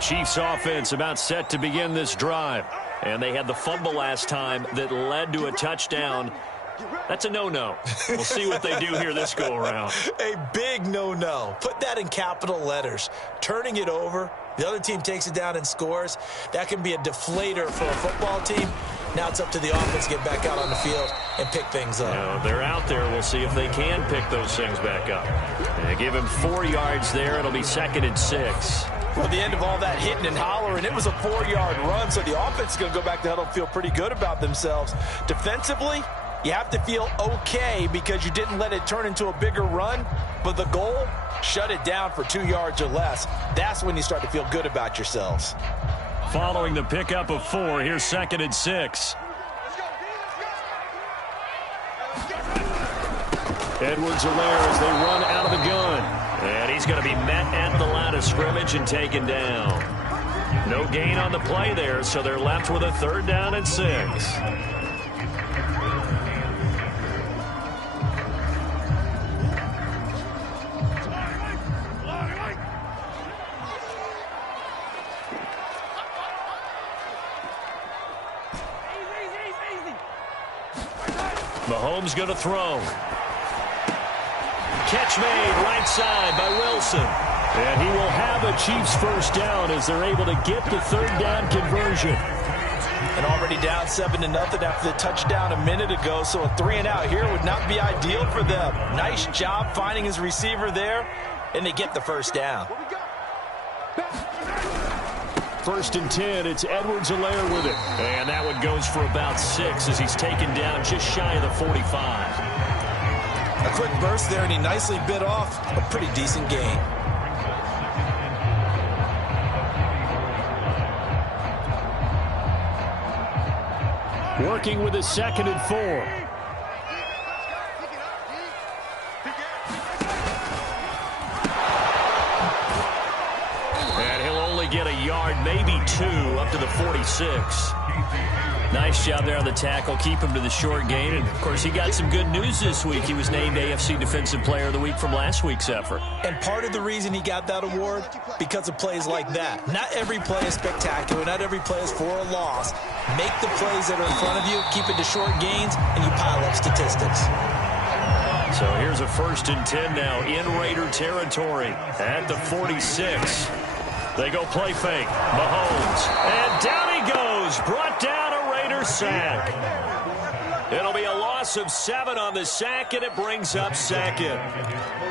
Chiefs offense about set to begin this drive. And they had the fumble last time that led to a touchdown. That's a no-no. We'll see what they do here this go-around. A big no-no. Put that in capital letters. Turning it over, the other team takes it down and scores. That can be a deflator for a football team. Now it's up to the offense to get back out on the field and pick things up. You know, they're out there. We'll see if they can pick those things back up. They give him 4 yards there. It'll be 2nd and 6. Well, the end of all that hitting and hollering, it was a 4-yard run, so the offense is going to go back to huddle and feel pretty good about themselves. Defensively, you have to feel okay because you didn't let it turn into a bigger run, but the goal, shut it down for 2 yards or less. That's when you start to feel good about yourselves. Following the pickup of 4, here's 2nd and 6. Edwards-Helaire as they run out of the gun. And he's going to be met at the line of scrimmage and taken down. No gain on the play there, so they're left with a 3rd down and 6. Mahomes going to throw. Catch made right side by Wilson. And he will have a Chiefs 1st down as they're able to get the 3rd down conversion. And already down 7-0 after the touchdown a minute ago, so a 3-and-out here would not be ideal for them. Nice job finding his receiver there, and they get the 1st down. 1st and 10, it's Edwards-Helaire with it. And that one goes for about 6 as he's taken down just shy of the 45. A quick burst there, and he nicely bit off a pretty decent gain. Working with a 2nd and 4. And he'll only get a yard, maybe 2, up to the 46. Nice job there on the tackle. Keep him to the short gain. And, of course, he got some good news this week. He was named AFC Defensive Player of the Week from last week's effort. And part of the reason he got that award, because of plays like that. Not every play is spectacular. Not every play is for a loss. Make the plays that are in front of you, keep it to short gains, and you pile up statistics. So here's a 1st and 10 now in Raider territory at the 46. They go play fake. Mahomes. And down he goes. Brought down a Raider sack. It'll be a loss of 7 on the sack, and it brings up 2nd.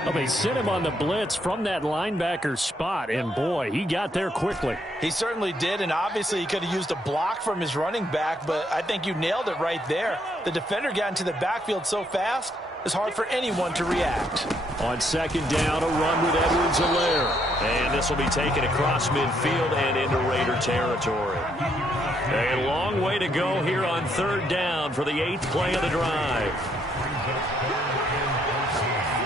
Well, they sent him on the blitz from that linebacker spot, and boy, he got there quickly. He certainly did, and obviously he could have used a block from his running back, but I think you nailed it right there. The defender got into the backfield so fast, it's hard for anyone to react. On 2nd down, a run with Edwards-Helaire. And this will be taken across midfield and into Raider territory. A long way to go here on 3rd down for the 8th play of the drive.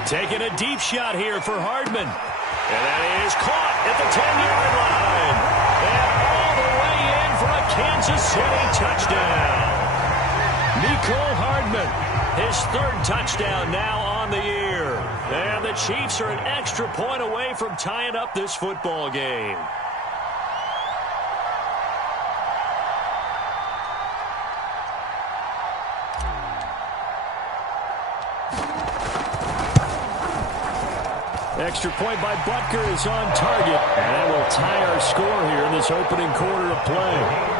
Taking a deep shot here for Hardman. And that is caught at the 10-yard line. And all the way in for a Kansas City touchdown. Mecole Hardman. His 3rd touchdown now on the year. And the Chiefs are an extra point away from tying up this football game. Extra point by Butker is on target. And that will tie our score here in this opening quarter of play.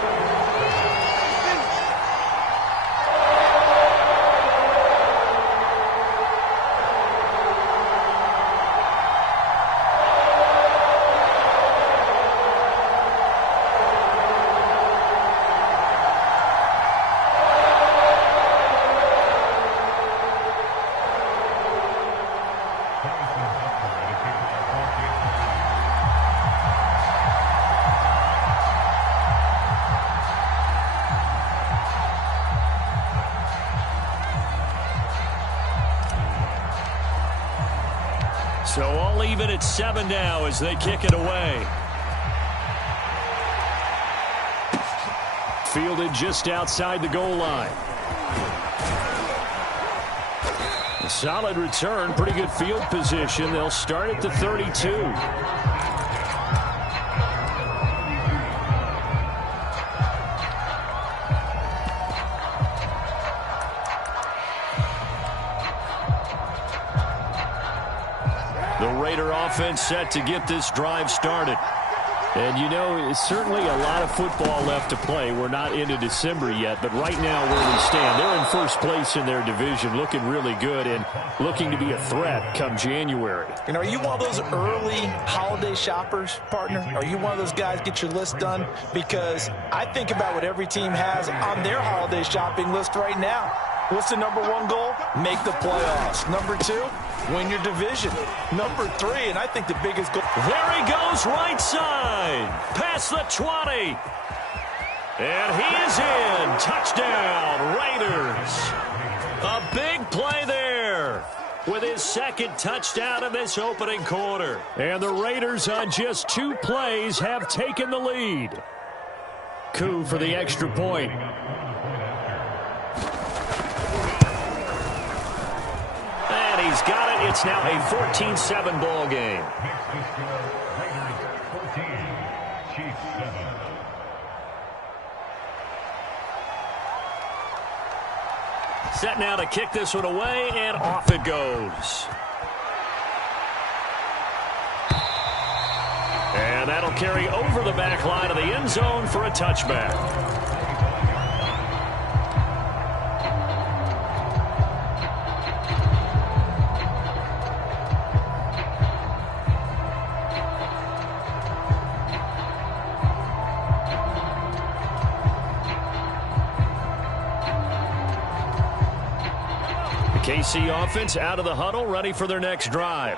So all even at 7 now as they kick it away. Fielded just outside the goal line. A solid return, pretty good field position. They'll start at the 32. The Raider offense set to get this drive started. And, you know, it's certainly a lot of football left to play. We're not into December yet, but right now where we stand, they're in first place in their division, looking really good and looking to be a threat come January. You know, are you one of those early holiday shoppers, partner? Are you one of those guys get your list done? Because I think about what every team has on their holiday shopping list right now. What's the number one goal? Make the playoffs. Number two, win your division. Number three, and I think the biggest goal. There he goes, right side. Past the 20. And he is in. Touchdown, Raiders. A big play there with his second touchdown in this opening quarter. And the Raiders on just 2 plays have taken the lead. Coup for the extra point. And he's got it. It's now a 14-7 ball game. Set now to kick this one away, and off it goes. And that'll carry over the back line of the end zone for a touchback. KC offense out of the huddle, ready for their next drive.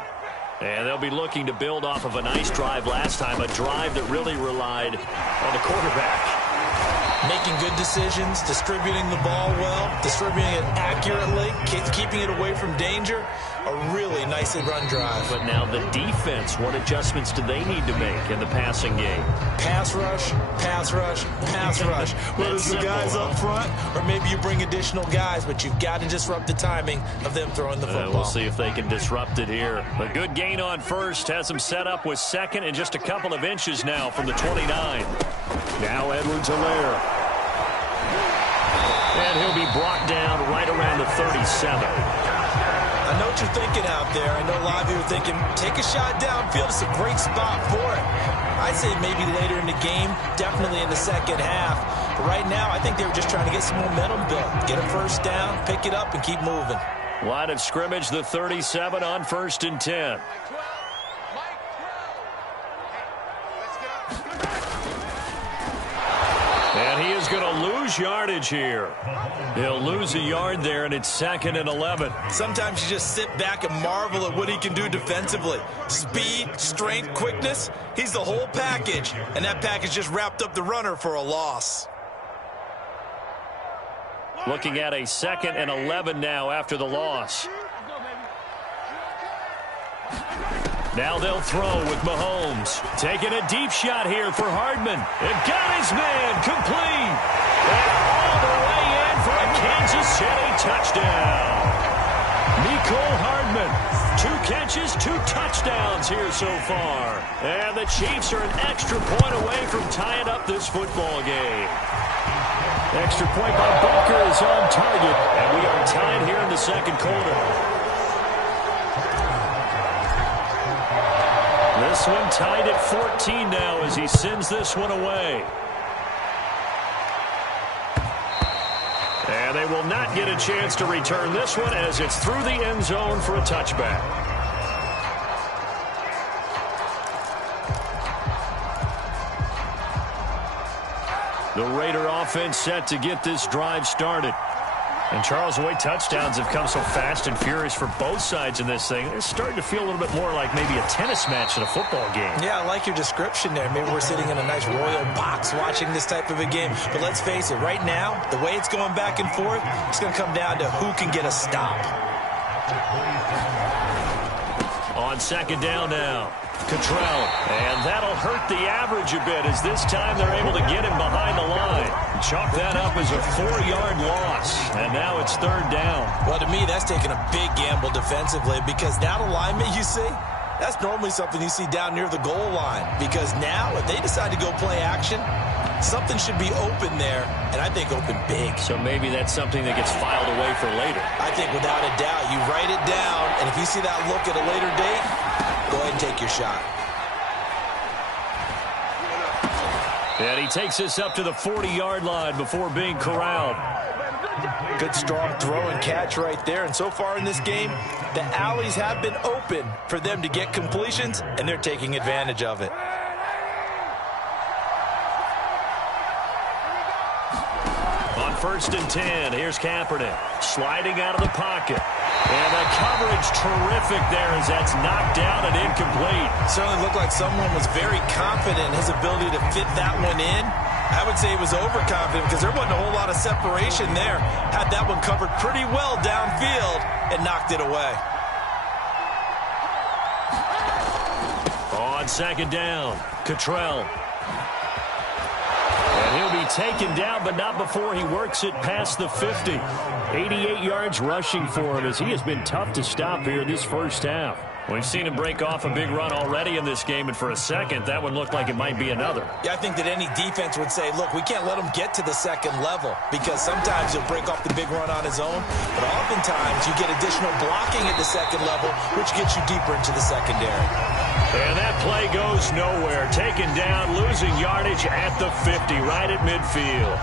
And they'll be looking to build off of a nice drive last time, a drive that really relied on the quarterback. Making good decisions, distributing the ball well, distributing it accurately, keeping it away from danger. A really nicely run drive. But now the defense, what adjustments do they need to make in the passing game? Pass rush, pass rush, pass rush. Whether it's the guys up front or maybe you bring additional guys, but you've got to disrupt the timing of them throwing the football. We'll see if they can disrupt it here. A good gain on first has them set up with second and just a couple of inches now from the 29. Now Edwards-Helaire. And he'll be brought down right around the 37. I know what you're thinking out there. I know a lot of you are thinking, take a shot downfield. It's a great spot for it. I'd say maybe later in the game, definitely in the second half. But right now, I think they were just trying to get some momentum built. Get a first down, pick it up, and keep moving. Line of scrimmage, the 37 on 1st and 10. And he is going to lose yardage here. He'll lose a yard there, and it's 2nd and 11. Sometimes you just sit back and marvel at what he can do defensively. Speed, strength, quickness. He's the whole package. And that package just wrapped up the runner for a loss. Looking at a 2nd and 11 now after the loss. Now they'll throw with Mahomes. Taking a deep shot here for Hardman. And got his man complete. And all the way in for a Kansas City touchdown. Mecole Hardman. 2 catches, 2 touchdowns here so far. And the Chiefs are an extra point away from tying up this football game. Extra point by Booker is on target. And we are tied here in the second quarter. This one tied at 14 now as he sends this one away. And they will not get a chance to return this one as it's through the end zone for a touchback. The Raider offense set to get this drive started. And Charles, the way touchdowns have come so fast and furious for both sides in this thing, it's starting to feel a little bit more like maybe a tennis match in a football game. Yeah, I like your description there. Maybe we're sitting in a nice royal box watching this type of a game. But let's face it, right now, the way it's going back and forth, it's going to come down to who can get a stop. On 2nd down now. Cottrell, and that'll hurt the average a bit as this time they're able to get him behind the line. Chalk that up as a 4-yard loss, and now it's 3rd down. Well, to me, that's taking a big gamble defensively because that alignment you see, that's normally something you see down near the goal line because now if they decide to go play action, something should be open there, and I think open big. So maybe that's something that gets filed away for later. I think without a doubt, you write it down, and if you see that look at a later date, go ahead and take your shot. And he takes this up to the 40-yard line before being corralled. Good, strong throw and catch right there. And so far in this game, the alleys have been open for them to get completions, and they're taking advantage of it. On 1st and 10, here's Kaepernick sliding out of the pocket. And the coverage terrific there as that's knocked down and incomplete. Certainly looked like someone was very confident in his ability to fit that one in. I would say he was overconfident because there wasn't a whole lot of separation there. Had that one covered pretty well downfield and knocked it away. On 2nd down, Cottrell. And he'll be taken down, but not before he works it past the 50. 88 yards rushing for him as he has been tough to stop here this first half. We've seen him break off a big run already in this game, and for a second, that one looked like it might be another. Yeah, I think that any defense would say, look, we can't let him get to the second level because sometimes he'll break off the big run on his own, but oftentimes you get additional blocking at the second level, which gets you deeper into the secondary. And that play goes nowhere. Taken down, losing yardage at the 50, right at midfield.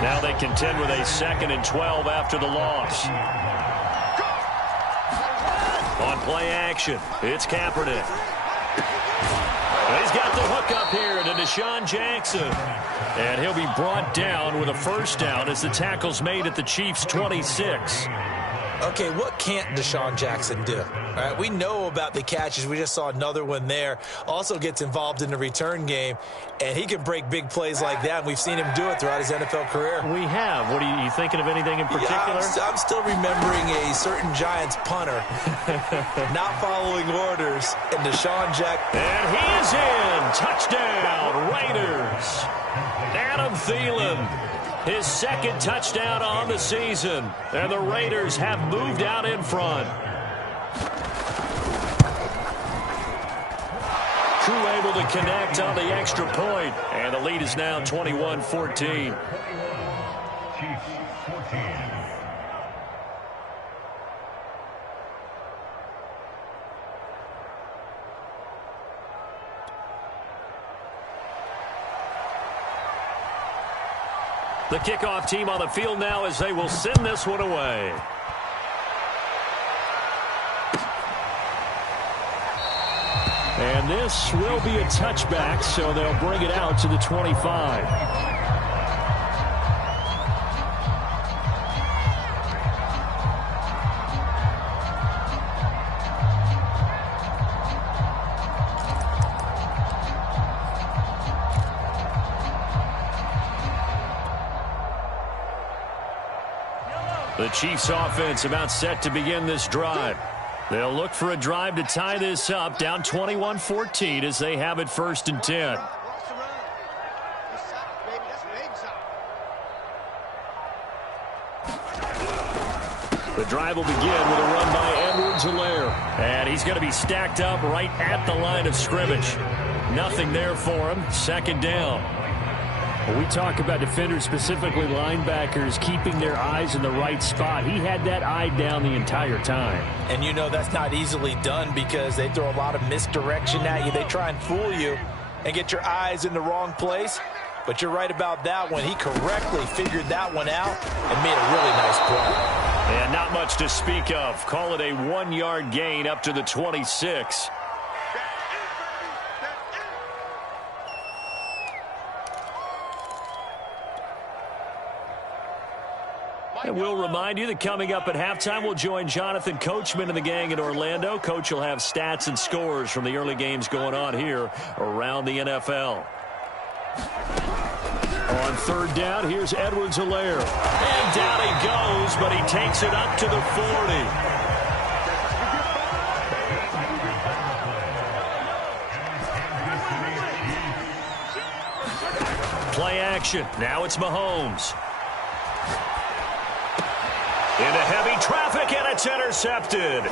Now they contend with a 2nd and 12 after the loss. On play action, it's Kaepernick. He's got the hook up here to Deshaun Jackson. And he'll be brought down with a first down as the tackle's made at the Chiefs' 26. Okay, what can't Deshaun Jackson do? All right, we know about the catches. We just saw another one there. Also gets involved in the return game, and he can break big plays like that. And we've seen him do it throughout his NFL career. We have. What are you thinking of anything in particular? Yeah, I'm still remembering a certain Giants punter not following orders, and Deshaun Jackson. And he is in. Touchdown, Raiders. Adam Thielen. His 2nd touchdown on the season. And the Raiders have moved out in front. Crew able to connect on the extra point. And the lead is now 21-14. The kickoff team on the field now as they will send this one away. And this will be a touchback, so they'll bring it out to the 25. The Chiefs offense about set to begin this drive. They'll look for a drive to tie this up, down 21-14 as they have it 1st and 10. The drive will begin with a run by Edwards-Helaire. And he's going to be stacked up right at the line of scrimmage. Nothing there for him. 2nd down. When we talk about defenders, specifically linebackers, keeping their eyes in the right spot, he had that eye down the entire time. And you know that's not easily done because they throw a lot of misdirection at you. They try and fool you and get your eyes in the wrong place. But you're right about that one. He correctly figured that one out and made a really nice play. And not much to speak of. Call it a 1-yard gain up to the 26. And we'll remind you that coming up at halftime, we'll join Jonathan Coachman and the gang in Orlando. Coach will have stats and scores from the early games going on here around the NFL. On 3rd down, here's Edwards-Helaire. And down he goes, but he takes it up to the 40. Play action. Now it's Mahomes. Into heavy traffic, and it's intercepted.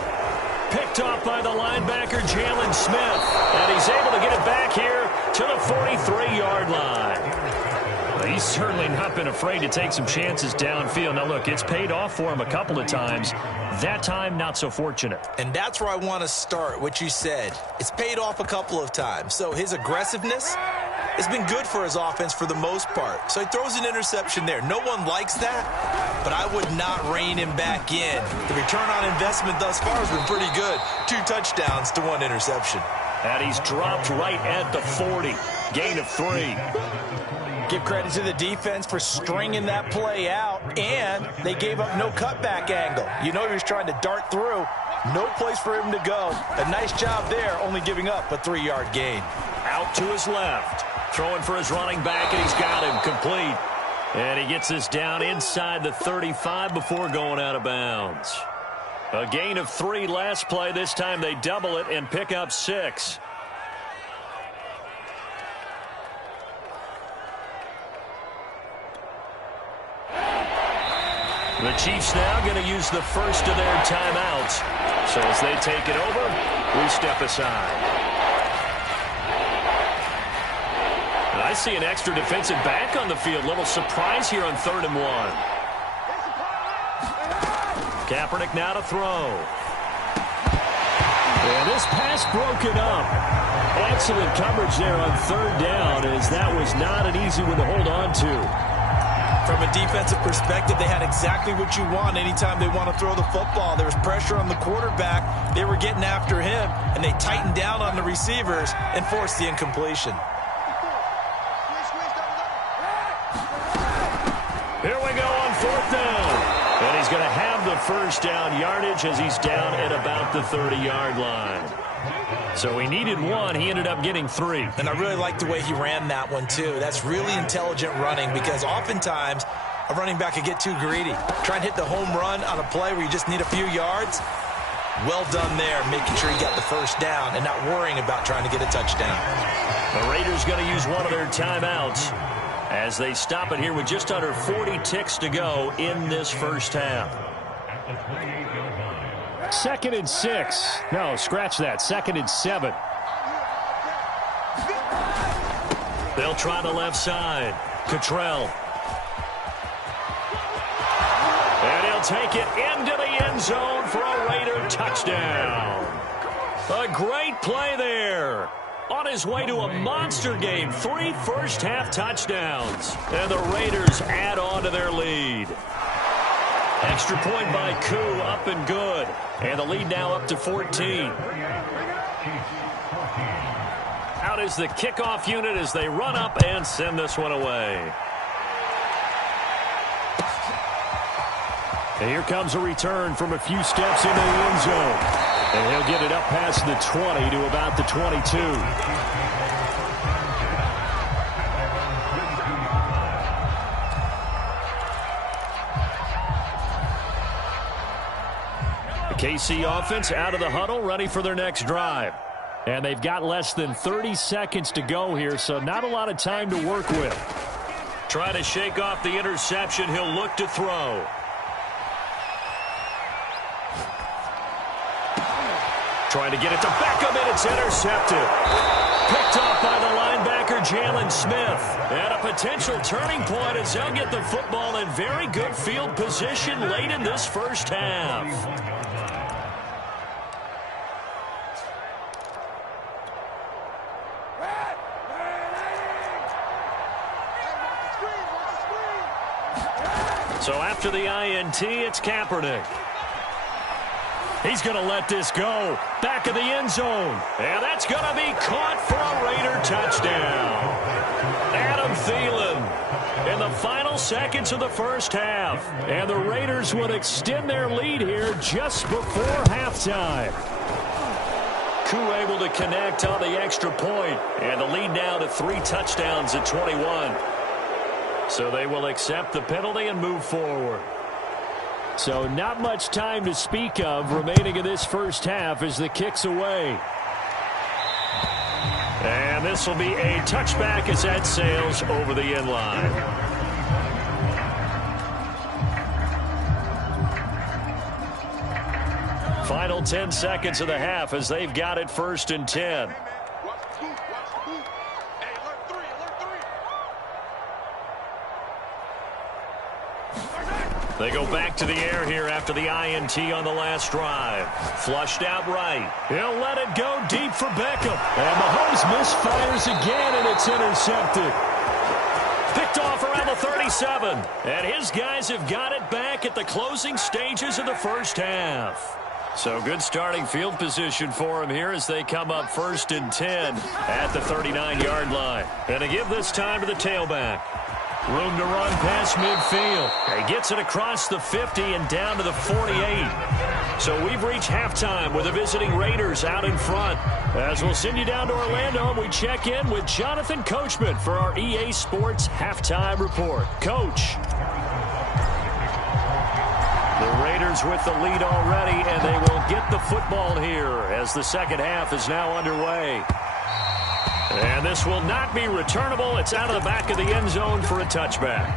Picked off by the linebacker, Jalen Smith. And he's able to get it back here to the 43-yard line. He's certainly not been afraid to take some chances downfield. Now, look, it's paid off for him a couple of times. That time, not so fortunate. And that's where I want to start, what you said. It's paid off a couple of times. So his aggressiveness has been good for his offense for the most part. So he throws an interception there. No one likes that, but I would not rein him back in. The return on investment thus far has been pretty good. 2 touchdowns to 1 interception. And he's dropped right at the 40. Gain of 3. Give credit to the defense for stringing that play out, and they gave up no cutback angle. You know he was trying to dart through. No place for him to go. A nice job there, only giving up a 3-yard gain. Out to his left. Throwing for his running back, and he's got him complete. And he gets this down inside the 35 before going out of bounds. A gain of 3 last play. This time they double it and pick up 6. The Chiefs now going to use the first of their timeouts. So as they take it over, we step aside. And I see an extra defensive back on the field. Little surprise here on 3rd and 1. Kaepernick now to throw. And this pass broken up. Excellent coverage there on 3rd down, as that was not an easy one to hold on to. From a defensive perspective, they had exactly what you want anytime they want to throw the football. There was pressure on the quarterback. They were getting after him, and they tightened down on the receivers and forced the incompletion. Here we go on 4th down. And he's going to have the first down yardage as he's down at about the 30-yard line. So he needed 1. He ended up getting 3. And I really like the way he ran that one, too. That's really intelligent running, because oftentimes a running back could get too greedy. Try and hit the home run on a play where you just need a few yards. Well done there, making sure he got the first down and not worrying about trying to get a touchdown. The Raiders going to use one of their timeouts as they stop it here with just under 40 ticks to go in this first half. 2nd and 6. No, scratch that. 2nd and 7. They'll try the left side. Cottrell. And he'll take it into the end zone for a Raider touchdown. A great play there. On his way to a monster game. 3 first-half touchdowns. And the Raiders add on to their lead. Extra point by Koo, up and good. And the lead now up to 14. Out is the kickoff unit as they run up and send this one away. And here comes a return from a few steps into the end zone. And he'll get it up past the 20 to about the 22. KC offense out of the huddle, ready for their next drive. And they've got less than 30 seconds to go here, so not a lot of time to work with. Try to shake off the interception. He'll look to throw. Trying to get it to Beckham, and it's intercepted. Picked off by the linebacker, Jalen Smith. And a potential turning point as they'll get the football in very good field position late in this first half. So after the INT, it's Kaepernick. He's going to let this go. Back of the end zone. And that's going to be caught for a Raider touchdown. Adam Thielen in the final seconds of the first half. And the Raiders would extend their lead here just before halftime. Koo able to connect on the extra point. And the lead now to 3 touchdowns at 21. So they will accept the penalty and move forward. So not much time to speak of remaining in this first half as the kick's away. And this will be a touchback as that sails over the end line. Final 10 seconds of the half as they've got it 1st and 10. They go back to the air here after the INT on the last drive. Flushed out right. He'll let it go deep for Beckham. And Mahomes misfires again, and it's intercepted. Picked off around the 37. And his guys have got it back at the closing stages of the first half. So good starting field position for him here as they come up 1st and 10 at the 39-yard line. And to give this time to the tailback. Room to run past midfield. He gets it across the 50 and down to the 48. So we've reached halftime with the visiting Raiders out in front. As we'll send you down to Orlando, and we check in with Jonathan Coachman for our EA Sports Halftime Report. Coach. The Raiders with the lead already, and they will get the football here as the second half is now underway. And this will not be returnable. It's out of the back of the end zone for a touchback.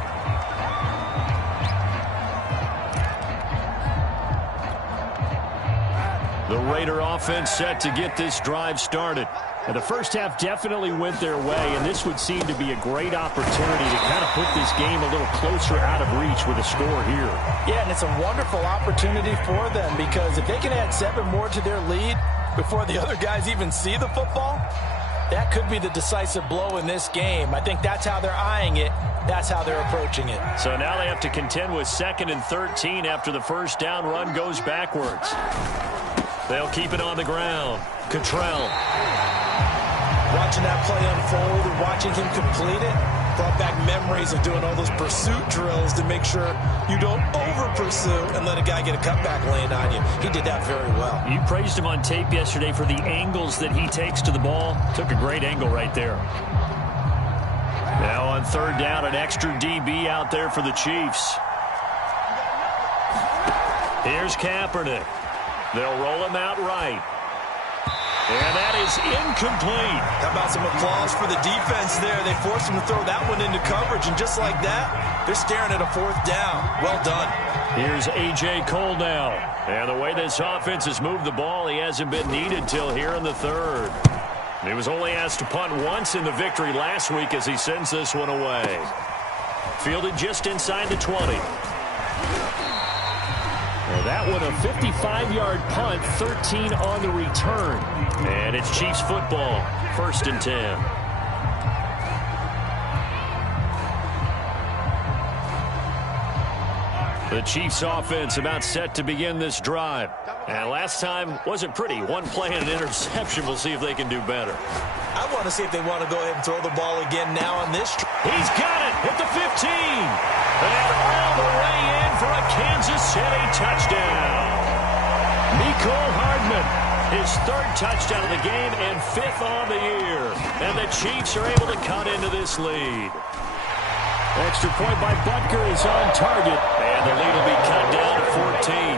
The Raider offense set to get this drive started. And the first half definitely went their way, and this would seem to be a great opportunity to kind of put this game a little closer out of reach with a score here. Yeah, and it's a wonderful opportunity for them because if they can add 7 more to their lead before the other guys even see the football, that could be the decisive blow in this game. I think that's how they're eyeing it. That's how they're approaching it. So now they have to contend with 2nd and 13 after the first down run goes backwards. They'll keep it on the ground. Cottrell. Watching that play unfold and watching him complete it brought back memories of doing all those pursuit drills to make sure you don't over-pursue and let a guy get a cutback lane on you. He did that very well. You praised him on tape yesterday for the angles that he takes to the ball. Took a great angle right there. Now on 3rd down, an extra DB out there for the Chiefs. Here's Kaepernick. They'll roll him out right. And that is incomplete. How about some applause for the defense there? They forced him to throw that one into coverage, and just like that, they're staring at a 4th down. Well done. Here's A.J. Cole now. And the way this offense has moved the ball, he hasn't been needed till here in the 3rd. He was only asked to punt once in the victory last week as he sends this one away. Fielded just inside the 20. Well, that one a 55-yard punt, 13 on the return. And it's Chiefs football, 1st and 10. The Chiefs offense about set to begin this drive. And last time wasn't pretty. One play and an interception. We'll see if they can do better. I want to see if they want to go ahead and throw the ball again now on this. He's got it at the 15. And all the way in for a Kansas City touchdown. Mecole Hardman, his 3rd touchdown of the game and 5th on the year. And the Chiefs are able to cut into this lead. Extra point by Butker is on target. And the lead will be cut down to 14.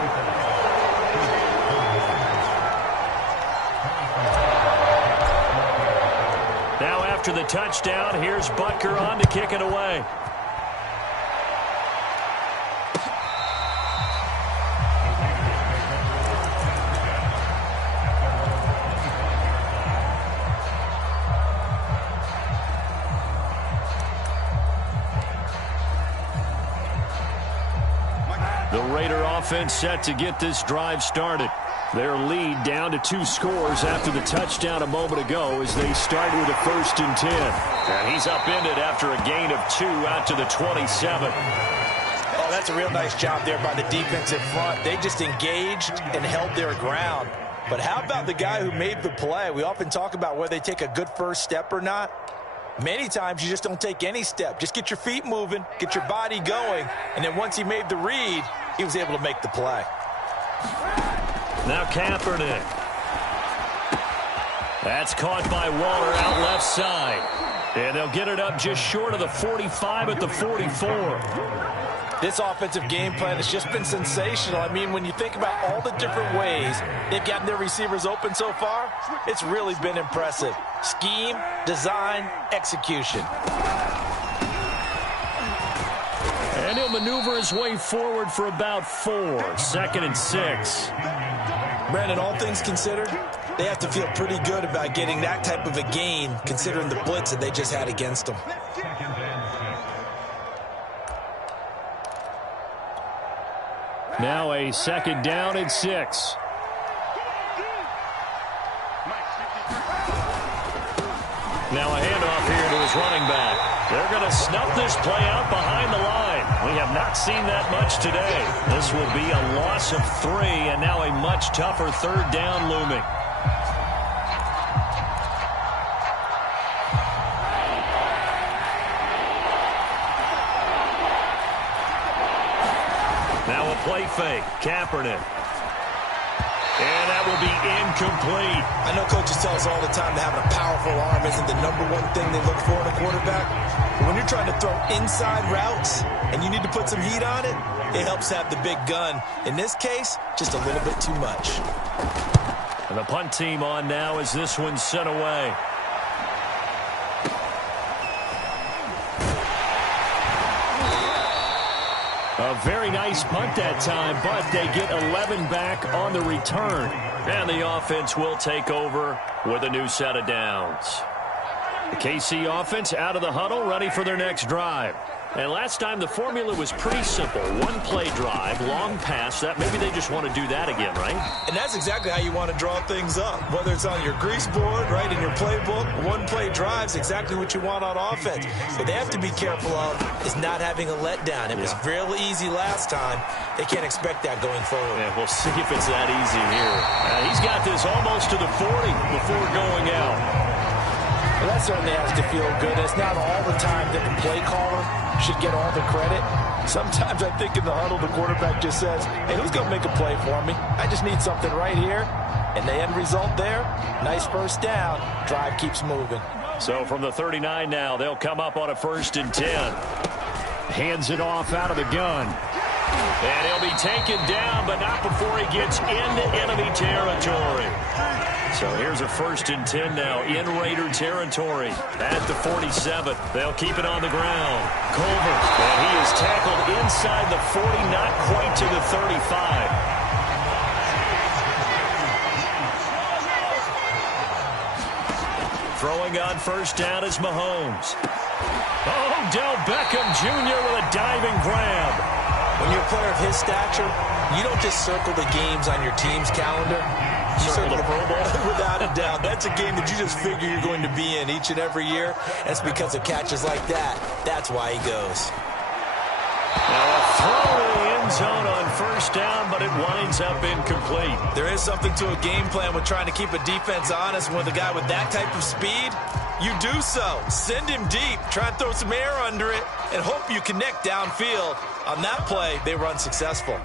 Now after the touchdown, here's Butker on to kick it away. The Raider offense set to get this drive started. Their lead down to 2 scores after the touchdown a moment ago as they start with a 1st and 10. And he's upended after a gain of 2 out to the 27. Oh, that's a real nice job there by the defensive front. They just engaged and held their ground. But how about the guy who made the play? We often talk about whether they take a good first step or not. Many times you just don't take any step. Just get your feet moving, get your body going, and then once he made the read, he was able to make the play. Now Kaepernick. That's caught by Waller out left side. And they'll get it up just short of the 45 at the 44. This offensive game plan has just been sensational. I mean, when you think about all the different ways they've gotten their receivers open so far, it's really been impressive. Scheme, design, execution. And he'll maneuver his way forward for about 4. 2nd and 6. Brandon, all things considered, they have to feel pretty good about getting that type of a gain considering the blitz that they just had against them. Now a 2nd down and 6. Now a handoff here to his running back. They're going to snuff this play out behind the line. We have not seen that much today. This will be a loss of 3, and now a much tougher 3rd down looming. Now a play fake. Kaepernick. And that will be incomplete. I know coaches tell us all the time that having a powerful arm isn't the #1 thing they look for in a quarterback. But when you're trying to throw inside routes and you need to put some heat on it, it helps have the big gun. In this case, just a little bit too much. And the punt team on now as this one's sent away. A very nice punt that time, but they get 11 back on the return. And the offense will take over with a new set of downs. The KC offense out of the huddle, ready for their next drive. And last time the formula was pretty simple. 1-play drive, long pass. That maybe they just want to do that again, right? And that's exactly how you want to draw things up. Whether it's on your grease board, right, in your playbook, 1-play drive's exactly what you want on offense. What they have to be careful of is not having a letdown. It was real easy last time. They can't expect that going forward. Yeah, we'll see if it's that easy here. He's got this almost to the 40 before going out. Well, that certainly has to feel good. It's not all the time that the play caller should get all the credit. Sometimes I think in the huddle, the quarterback just says, hey, who's going to make a play for me? I just need something right here. And the end result there, nice 1st down. Drive keeps moving. So from the 39 now, they'll come up on a 1st and 10. Hands it off out of the gun. And he'll be taken down, but not before he gets into enemy territory. So here's a 1st and 10 now in Raider territory at the 47. They'll keep it on the ground. Culver, and he is tackled inside the 40, not quite to the 35. Throwing on 1st down is Mahomes. Odell Beckham Jr. with a diving grab. When you're a player of his stature, you don't just circle the games on your team's calendar. You circle the Pro Bowl. Without a doubt. That's a game that you just figure you're going to be in each and every year. That's because of catches like that. That's why he goes. Now a throw to the end zone on 1st down, but it winds up incomplete. There is something to a game plan with trying to keep a defense honest. With a guy with that type of speed, you do so. Send him deep. Try and throw some air under it and hope you connect downfield. On that play, they run successful.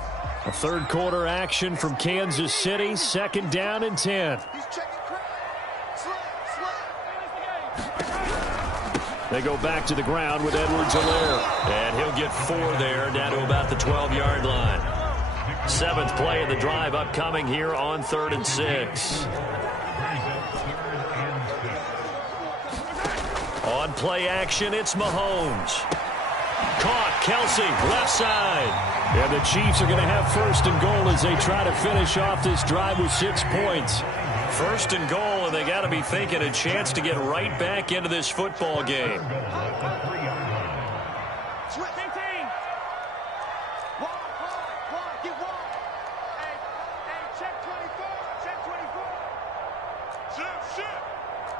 A 3rd quarter action from Kansas City. 2nd down and 10. They go back to the ground with Edwards-Helaire. And he'll get 4 there, down to about the 12-yard line. 7th play of the drive upcoming here on 3rd and 6. On play action, it's Mahomes. Caught, Kelsey, left side. And the Chiefs are going to have 1st and goal as they try to finish off this drive with 6 points. 1st and goal, and they got to be thinking a chance to get right back into this football game.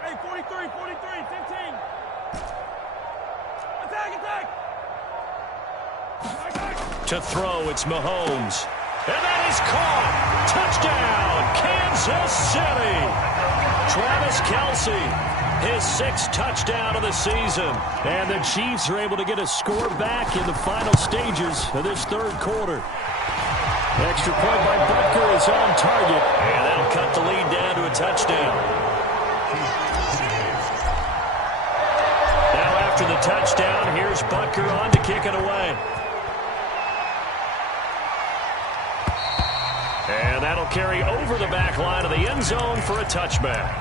Hey, 43, 15. Attack. To throw, it's Mahomes. And that is caught. Touchdown, Kansas City. Travis Kelce, his 6th touchdown of the season. And the Chiefs are able to get a score back in the final stages of this 3rd quarter. Extra point by Butker is on target. And that'll cut the lead down to a touchdown. Now after the touchdown, here's Butker on to kick it away. And that'll carry over the back line of the end zone for a touchback.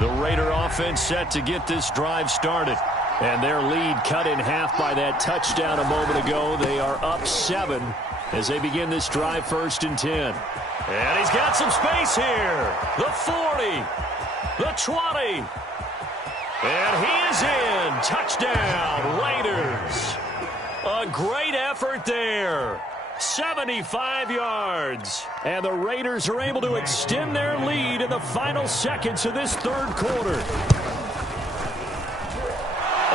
The Raider offense set to get this drive started. And their lead cut in half by that touchdown a moment ago. They are up 7 as they begin this drive 1st and 10. And he's got some space here. The 40. The 20. And he is in. Touchdown, Raiders. A great effort there. 75 yards. And the Raiders are able to extend their lead in the final seconds of this third quarter.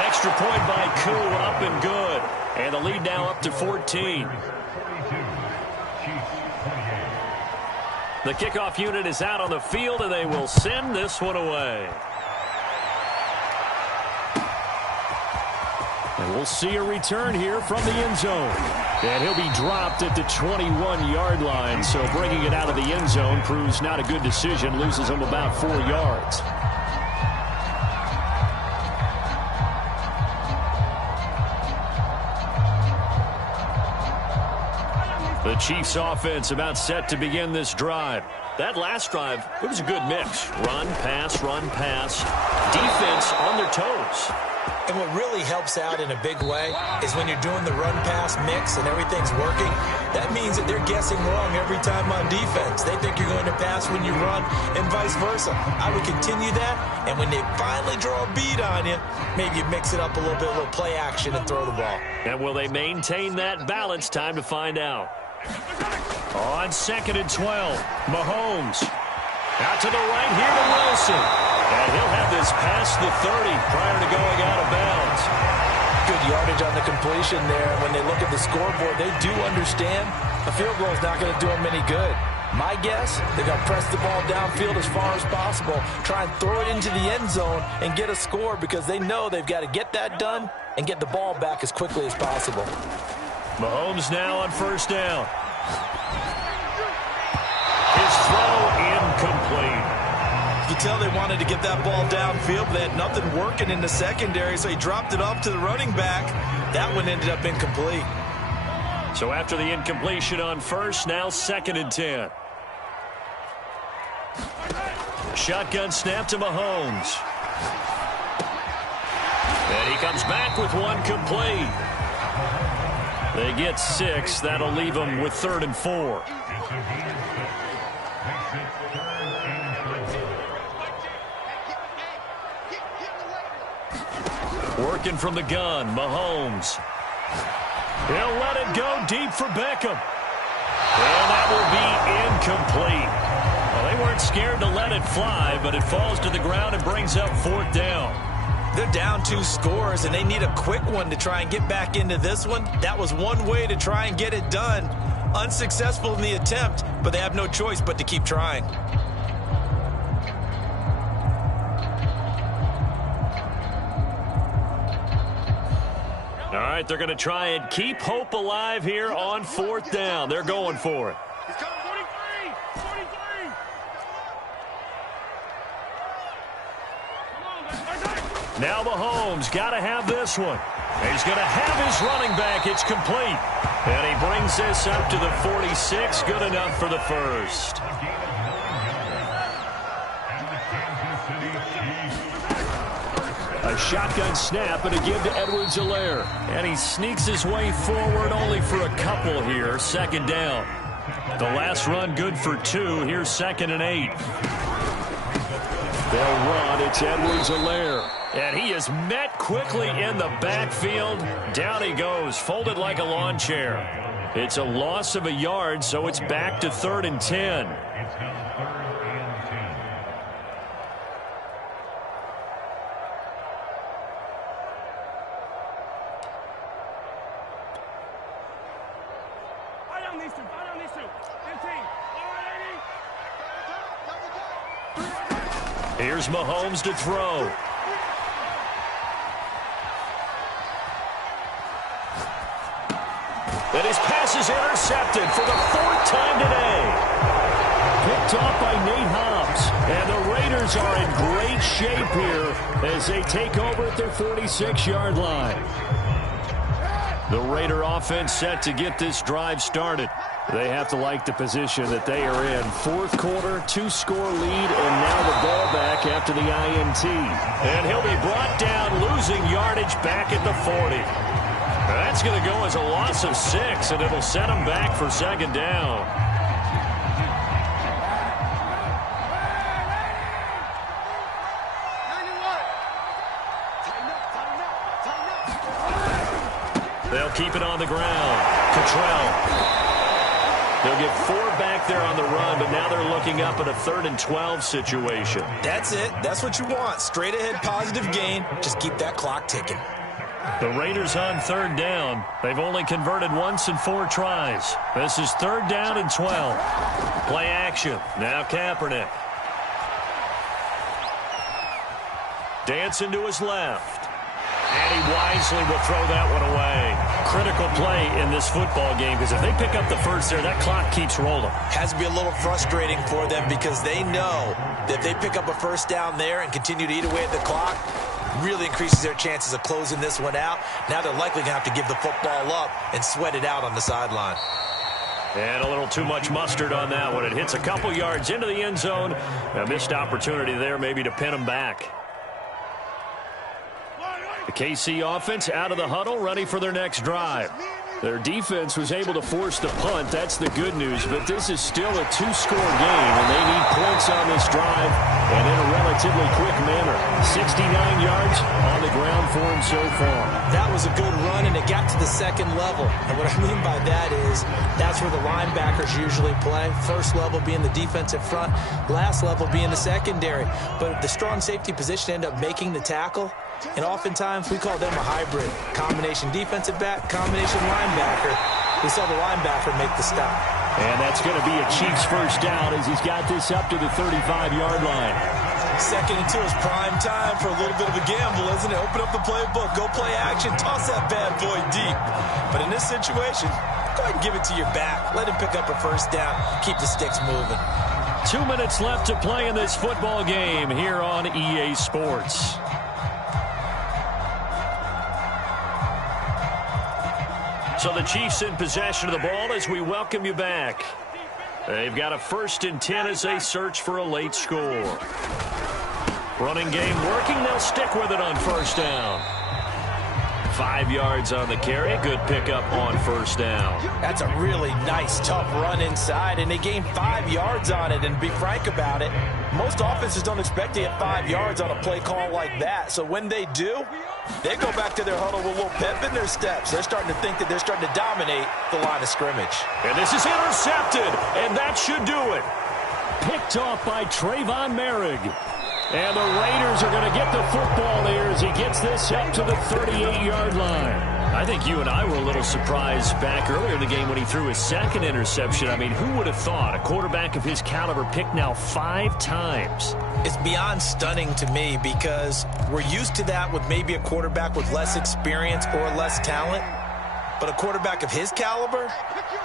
Extra point by Koo, up and good. And the lead now up to 14. The kickoff unit is out on the field, and they will send this one away. And we'll see a return here from the end zone. And he'll be dropped at the 21-yard line. So bringing it out of the end zone proves not a good decision. Loses him about 4 yards. The Chiefs offense about set to begin this drive. That last drive, it was a good mix. Run, pass, defense on their toes. And what really helps out in a big way is when you're doing the run-pass mix and everything's working, that means that they're guessing wrong every time on defense. They think you're going to pass when you run and vice versa. I would continue that, and when they finally draw a bead on you, maybe you mix it up a little bit, a little play action and throw the ball. And will they maintain that balance? Time to find out. On 2nd and 12, Mahomes. Out to the right here to Wilson. And he'll have this past the 30 prior to going out of bounds. Good yardage on the completion there. When they look at the scoreboard, they do understand a field goal is not going to do them any good. My guess, they're going to press the ball downfield as far as possible, try and throw it into the end zone and get a score because they know they've got to get that done and get the ball back as quickly as possible. Mahomes now on first down. His throw incomplete. You can tell they wanted to get that ball downfield, but they had nothing working in the secondary, so he dropped it off to the running back. That one ended up incomplete. So after the incompletion on first, now 2nd and 10. Shotgun snap to Mahomes. And he comes back with one complete. They get 6. That'll leave them with 3rd and 4. Working from the gun, Mahomes. He'll let it go deep for Beckham. And that will be incomplete. Well, they weren't scared to let it fly, but it falls to the ground and brings up 4th down. They're down 2 scores, and they need a quick one to try and get back into this one. That was one way to try and get it done. Unsuccessful in the attempt, but they have no choice but to keep trying. All right, they're going to try and keep hope alive here on 4th down. They're going for it. He's coming, 43! 43! Come on, guys. Now Mahomes got to have this one. He's going to have his running back. It's complete. And he brings this up to the 46. Good enough for the first. A shotgun snap and a give to Edwards-Helaire. And he sneaks his way forward only for a couple here. 2nd down. The last run good for 2. Here's 2nd and 8. They'll run. It's Edwards-Helaire. And he is met quickly in the backfield. Down he goes, folded like a lawn chair. It's a loss of a yard, so it's back to 3rd and 10. Here's Mahomes to throw. And his pass is intercepted for the 4th time today. Picked off by Nate Hobbs. And the Raiders are in great shape here as they take over at their 46-yard line. The Raider offense set to get this drive started. They have to like the position that they are in. 4th quarter, 2-score lead, and now the ball back after the INT. And he'll be brought down, losing yardage back at the 40. That's going to go as a loss of 6, and it'll set him back for 2nd down. They'll keep it on the ground. Cottrell. They'll get 4 back there on the run, but now they're looking up at a 3rd and 12 situation. That's it. That's what you want. Straight ahead positive gain. Just keep that clock ticking. The Raiders on 3rd down. They've only converted once in 4 tries. This is 3rd down and 12. Play action. Now Kaepernick. Dancing to his left. And he wisely will throw that one away. Critical play in this football game because if they pick up the first there, that clock keeps rolling. Has to be a little frustrating for them because they know that if they pick up a first down there and continue to eat away at the clock, really increases their chances of closing this one out. Now they're likely going to have to give the football up and sweat it out on the sideline. And a little too much mustard on that one. It hits a couple yards into the end zone. A missed opportunity there maybe to pin them back. The KC offense out of the huddle, ready for their next drive. Their defense was able to force the punt. That's the good news, but this is still a 2-score game, and they need points on this drive, and in a relatively quick manner. 69 yards on the ground for him so far. That was a good run, and it got to the 2nd level. And what I mean by that is that's where the linebackers usually play. First level being the defensive front, last level being the secondary. But the strong safety position ended up making the tackle. And oftentimes we call them a hybrid. Combination defensive back, combination linebacker. We saw the linebacker make the stop. And that's going to be a Chiefs first down as he's got this up to the 35-yard line. 2nd and 2 is prime time for a little bit of a gamble, isn't it? Open up the playbook, go play action, toss that bad boy deep. But in this situation, go ahead and give it to your back. Let him pick up a first down. Keep the sticks moving. 2 minutes left to play in this football game here on EA Sports. So the Chiefs in possession of the ball as we welcome you back. They've got a 1st and 10 as they search for a late score. Running game working. They'll stick with it on first down. 5 yards on the carry. Good pickup on first down. That's a really nice, tough run inside, and they gained 5 yards on it. And to be frank about it, most offenses don't expect to get 5 yards on a play call like that. So when they do, they go back to their huddle with a little pep in their steps. They're starting to think that they're starting to dominate the line of scrimmage. And this is intercepted, and that should do it. Picked off by Trayvon Merrick. And the Raiders are going to get the football there as he gets this up to the 38-yard line. I think you and I were a little surprised back earlier in the game when he threw his 2nd interception. I mean, who would have thought a quarterback of his caliber picked now 5 times? It's beyond stunning to me because we're used to that with maybe a quarterback with less experience or less talent. But a quarterback of his caliber,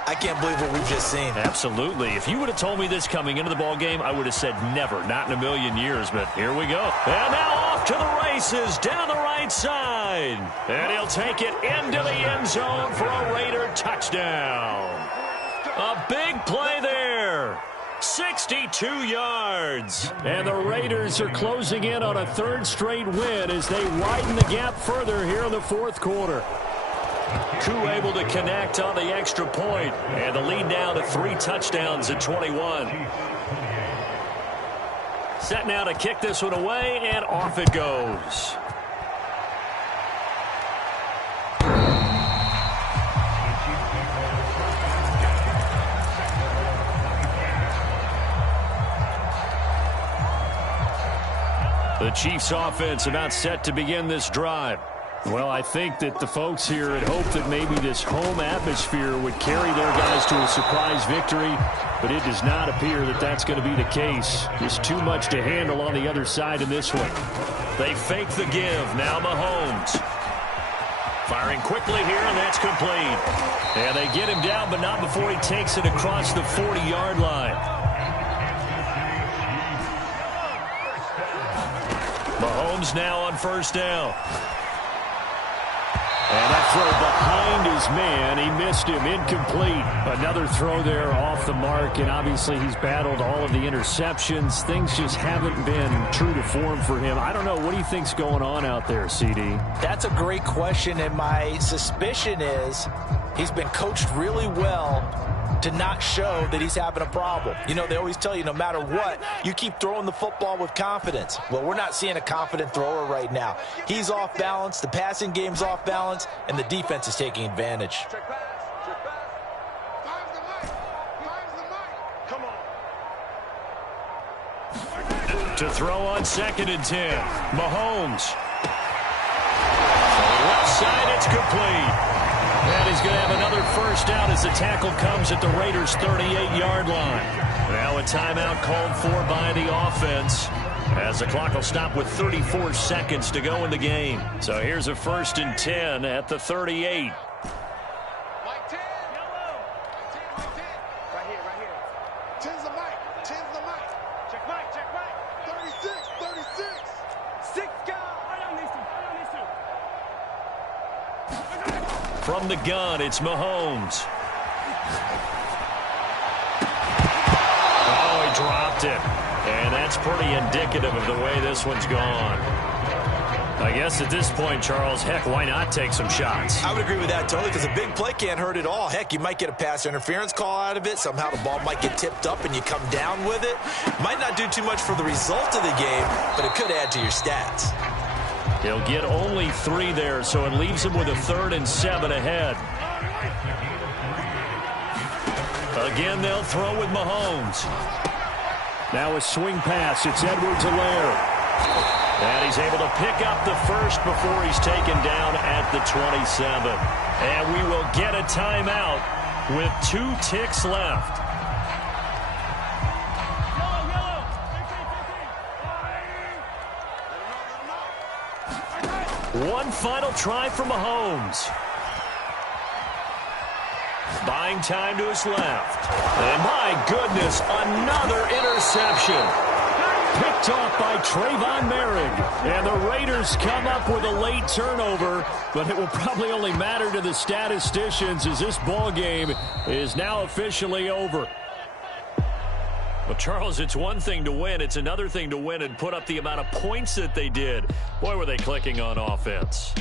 I can't believe what we've just seen. Absolutely. If you would have told me this coming into the ball game, I would have said never, not in a million years. But here we go. And now off to the races down the right side. And he'll take it into the end zone for a Raider touchdown. A big play there. 62 yards. And the Raiders are closing in on a 3rd straight win as they widen the gap further here in the 4th quarter. Koo able to connect on the extra point, and the lead now to 3 touchdowns at 21. Set now to kick this one away, and off it goes. The Chiefs offense about set to begin this drive. Well, I think that the folks here had hoped that maybe this home atmosphere would carry their guys to a surprise victory, but it does not appear that that's going to be the case. Just too much to handle on the other side in this one. They fake the give. Now Mahomes. Firing quickly here, and that's complete. And they get him down, but not before he takes it across the 40-yard line. Mahomes now on first down. And that throw behind his man. He missed him. Incomplete. Another throw there off the mark, and obviously he's battled all of the interceptions. Things just haven't been true to form for him. I don't know. What do you think's going on out there, CD? That's a great question, and my suspicion is he's been coached really well to not show that he's having a problem. You know, they always tell you no matter what, you keep throwing the football with confidence. Well, we're not seeing a confident thrower right now. He's off balance, the passing game's off balance, and the defense is taking advantage. To throw on 2nd and 10, Mahomes. Left side, it's complete. And he's going to have another first down as the tackle comes at the Raiders' 38-yard line. Now a timeout called for by the offense, as the clock will stop with 34 seconds to go in the game. So here's a 1st and 10 at the 38. From the gun, it's Mahomes. Oh, he dropped it. And that's pretty indicative of the way this one's gone. I guess at this point, Charles, heck, why not take some shots? I would agree with that totally, because a big play can't hurt at all. Heck, you might get a pass interference call out of it. Somehow the ball might get tipped up and you come down with it. Might not do too much for the result of the game, but it could add to your stats. He'll get only 3 there, so it leaves him with a 3rd and 7 ahead. Again, they'll throw with Mahomes. Now a swing pass. It's Edwards-Helaire. And he's able to pick up the first before he's taken down at the 27. And we will get a timeout with 2 ticks left. One final try for Mahomes. Buying time to his left. And my goodness, another interception. Picked off by Trayvon Merrick. And the Raiders come up with a late turnover, but it will probably only matter to the statisticians as this ball game is now officially over. Well, Charles, it's one thing to win. It's another thing to win and put up the amount of points that they did. Boy, were they clicking on offense.